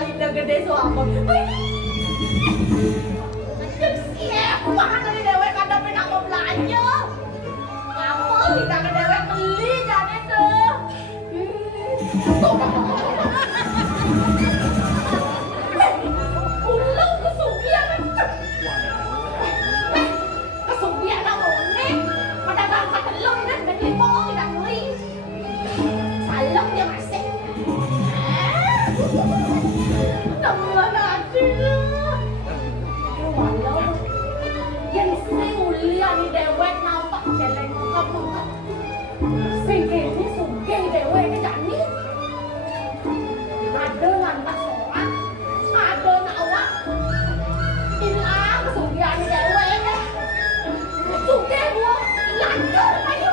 Linda gede suapon. Siapa makan dari dewek kadapin aku belanja. Kamu Linda ke dewek beli jane tuh. Ulang kesugihan. Kesugihan apa nih? Pada bangkat telur dan beli pokok tidak beli. Salam dia masih. Namun adil. Walau yang sing ulian dewek nampak jelek kamu. Sing kene sugih dewek jani. Ada lantas orang, ada nawak. Hilang kesugihan dewek. Sugih gua lancar ayo.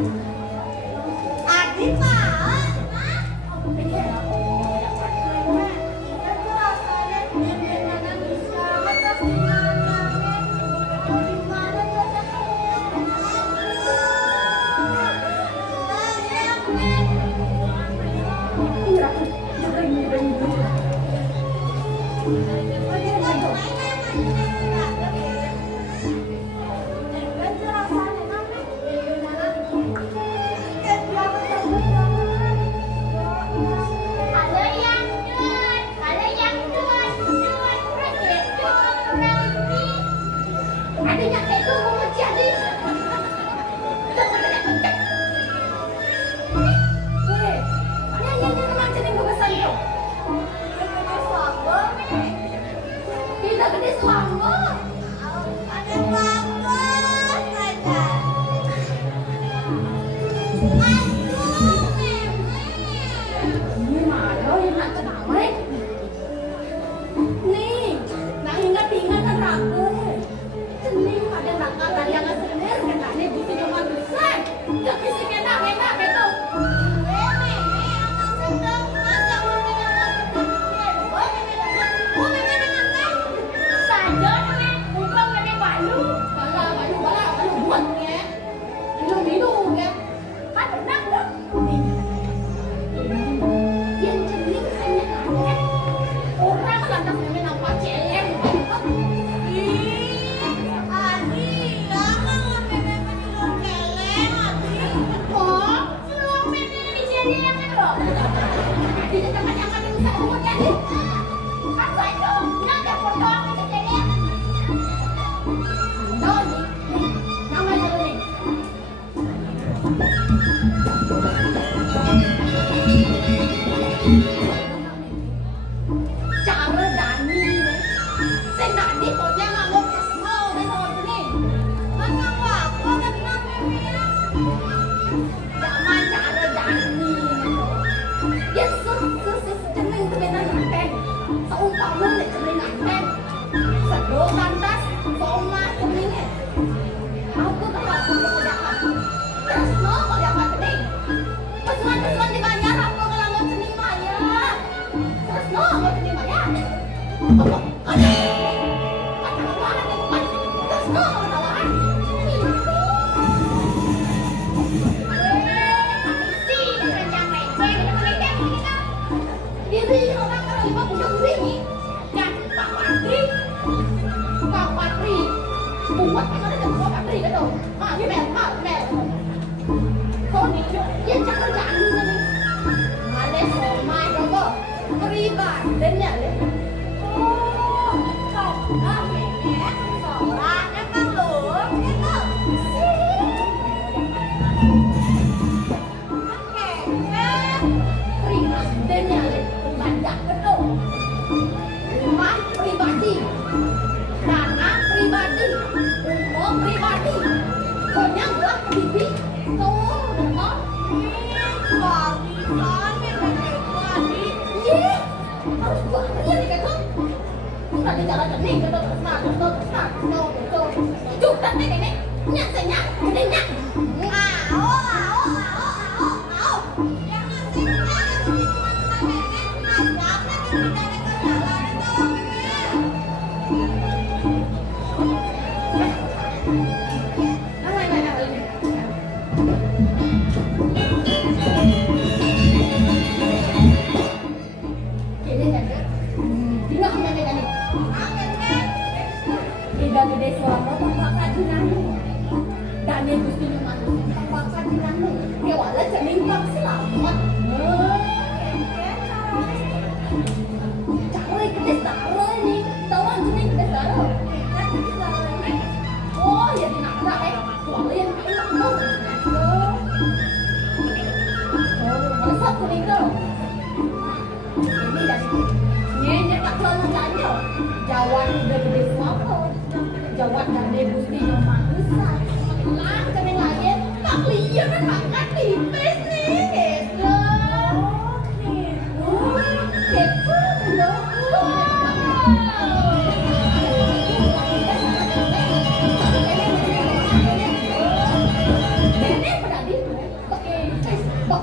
Adik banget. Aku pikir aku yang paling itu rasanya gimana bisa atas gimana di mana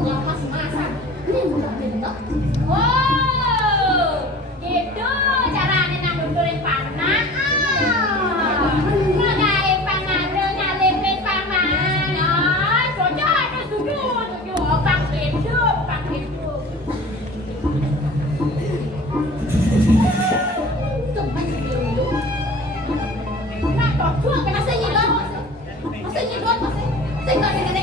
yang mas-masan. Ini mudah bentuk. Oh, gitu caranya nang nuturin panah. Ngai panah nyalepe panah. Ah, cocok ada tujuh opang hidup, opang hidup. Teman dulu. Nak cocok kena senyidot. Masih nyidot masih. Tengok gini.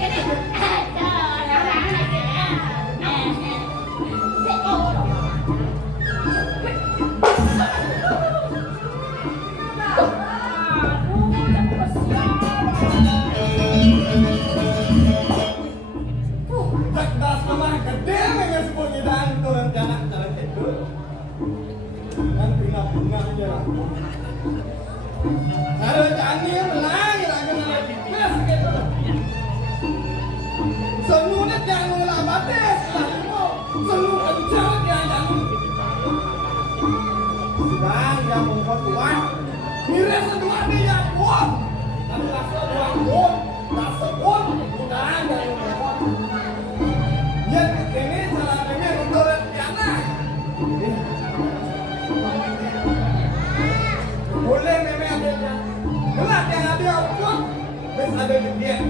Ada dia,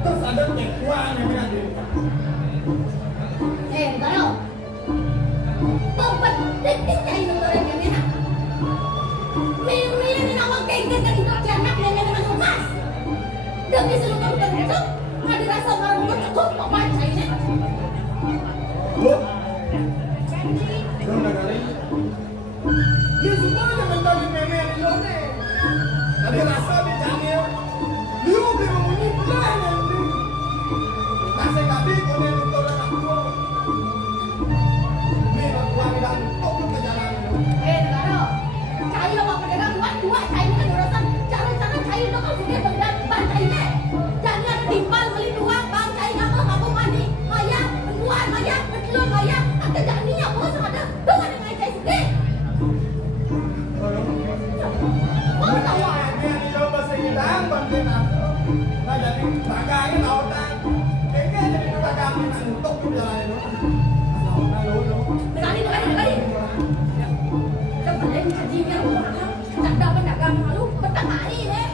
terus ada nyekuan yang ada. Kalau tempat detik kayak nonton yang mana? Mimi ini nama kengkeng dari dokter anak dan yang masuk mas. Demi seluruh terbentuk, nggak dirasa baru cukup apa ini? Lu udah kali. Dia semua ada mental di meme yang di lone. Tadi rasa di channel. Dia beli memunyi pelan nanti. Nasi kami konen untuk anak gua. Ini lakukan dan untuk perjalanan. Negara, cair apa pedagang dua cair kan urusan cara-cara cair itu kan sudah berbeda bantainya. Jangan ada timbal beli dua bang cair ngapa mandi maya buah maya betul maya ada jadinya bos ada dengan yang cair sedih. Mau tahu Dia di coba sedang bantuin aku. Nah jadi bagangin orang. Kayaknya jadi bagangin untuk perjalanan. Sekali. Kemudian jadinya rumah tak dapat dagang malu pertama ini.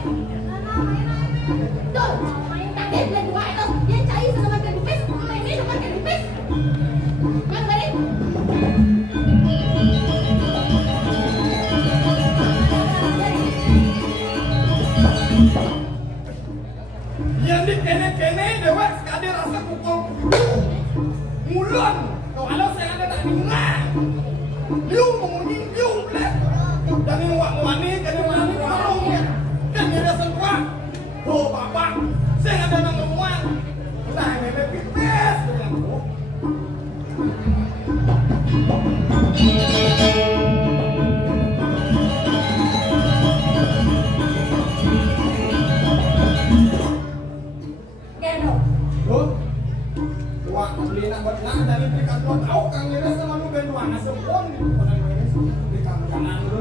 Tuh, tadi dia dua itu dia cair sama kedipis, ini sama kedipis. Yang tadi. Yang di kene dewek sekali rasa pukul mulon. Kalau saya ada tak dengar. Liu mengunyi liu blek. Dan ini wani warungnya. Kan dia semua. Oh bapak, saya ada nang ngomong. Nah ini pipes bilang. Beli nak buat nak dari berikan tuan tahu kang ini sama lu berdua ngasih pon di kanan dulu.